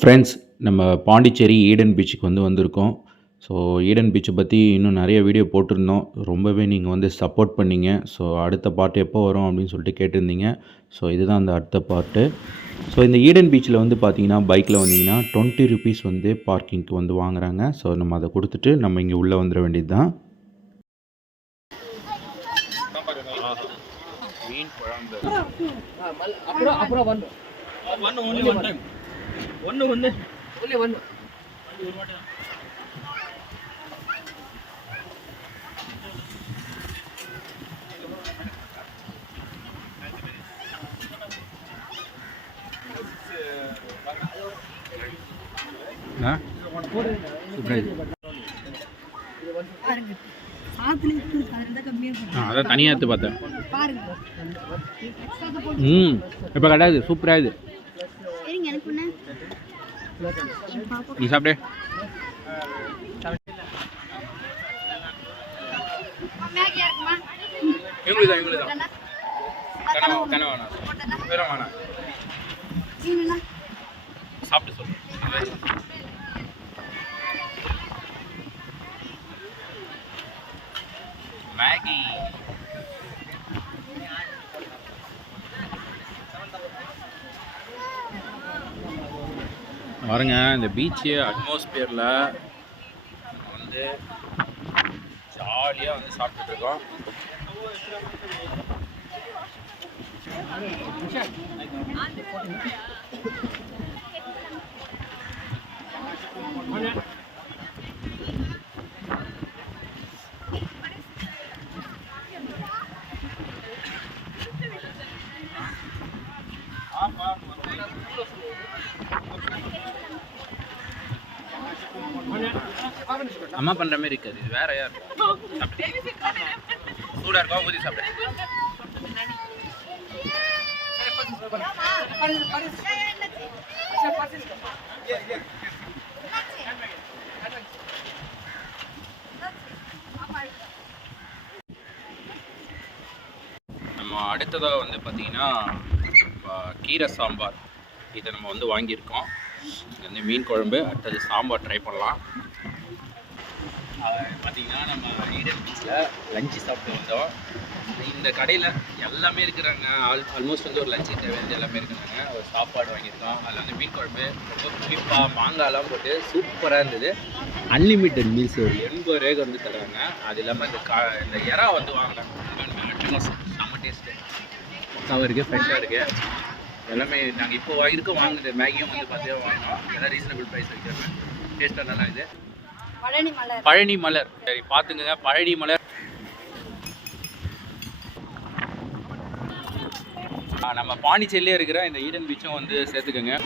Friends நம்ம Pondicherry Eden பீச்சுக்கு வந்து வந்திருக்கோம் ஸோ ஈடன் பீச்சை பற்றி இன்னும் நிறைய வீடியோ போட்டிருந்தோம் ரொம்பவே நீங்கள் வந்து சப்போர்ட் பண்ணிங்க ஸோ அடுத்த பாட்டு எப்போ வரும் அப்படின்னு சொல்லிட்டு கேட்டிருந்தீங்க ஸோ இதுதான் அந்த அடுத்த பாட்டு ஸோ இந்த ஈடன் பீச்சில் வந்து பார்த்தீங்கன்னா பைக்கில் வந்தீங்கன்னா டுவெண்ட்டி ருபீஸ் வந்து பார்க்கிங்க்கு வந்து வாங்குறாங்க ஸோ நம்ம அதை கொடுத்துட்டு நம்ம இங்கே உள்ளே வந்துட வேண்டியது தான் மீன் அப்புறம் அப்புறம் ஒன்லி ஒன் டைம் ஒன்று ஒன்று ஒன்று ஆ? அதை தனியாக எடுத்து பார்த்தேன். ம் இப்போ கிடையாது சூப்பராக இது நீ சாப்பிடு மேகியா தான் இவங்களுக்கு தான் கனவா சாப்பிட்டு சொல்லு மேகி பாருங்க இந்த பீச்சு அட்மாஸ்பியரில் வந்து ஜாலியாக வந்து சாப்பிட்டுட்டு இருக்கோம். அம்மா பண்ற மாதிரி இருக்காது. இது வேற யார்? சூடா இருக்கா? ஊதி சாப்பிட. நம்ம அடுத்ததாக வந்து பார்த்தீங்கன்னா கீரை சாம்பார். இதை நம்ம வந்து வாங்கியிருக்கோம். இது வந்து மீன் குழம்பு அடுத்தது சாம்பார் ட்ரை பண்ணலாம். அஹ் பார்த்தீங்கன்னா நம்ம ஈடன் பீச்சில் லஞ்சு சாப்பிட்டு வந்தோம். இந்த கடையில் எல்லாமே இருக்கிறாங்க. ஆல் ஆல்மோஸ்ட் வந்து ஒரு லஞ்சு தேவையானது எல்லாமே இருக்கிறாங்க. ஒரு சாப்பாடு வாங்கியிருக்கோம். அதில் வந்து மீன் குழம்பு ரொம்ப புளிப்பாக மாங்காய்லாம் போட்டு சூப்பராக இருந்தது. அன்லிமிட்டெட் மீல்ஸ் ஒரு எண்பது ரூபாய்க்கு வந்து தருவாங்க. அது இல்லாமல் இந்த கா இந்த இறா வந்து வாங்கினாங்க பக்காவாக இருக்குது ஃப்ரெஷ்ஷாக இருக்குது எல்லாமே நாங்கள் இப்போ வாங்கியிருக்கோம் வாங்குது. மேகியும் வந்து பார்த்தீங்கன்னா வாங்கினோம். எல்லாம் ரீசனபிள் ப்ரைஸ் வைக்கிறாங்க டேஸ்ட்டாக நல்லா இது பழனி மலை பழனி மலர். சரி பார்த்துங்க பழனி மலர். நம்ம பாண்டிச்சேரியிலே இருக்கிற இந்த ஈடன் பீச்சும் வந்து சேர்த்துக்கோங்க.